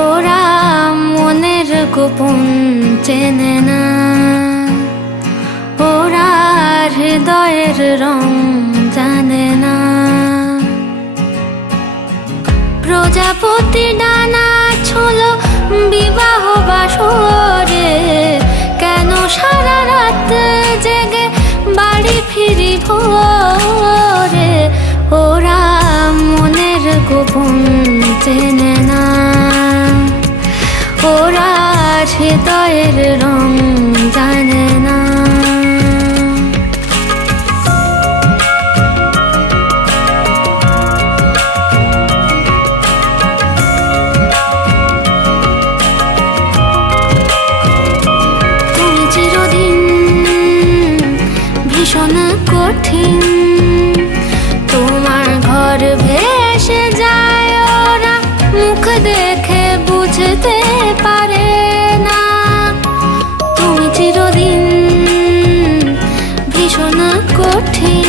ওরা মনের গোপন চেনে না, ওরা হৃদয়ের রং জানে না। প্রজাপতি ডানা ছোলো বিবাহ বাসরে, কেন সারা রাত জেগে বাড়ি ফিরি ভোরে। ওরা মনের গোপন চেনে না, ওরা হৃদয়ের রং জানে না। তুমি চিরদিন ভীষণ কঠিন, তোমার ঘর ভেসে যায়, ওরা মুখ দেখে বুঝতে পারে না। তুমি চিরদিন ভীষণ কঠিন,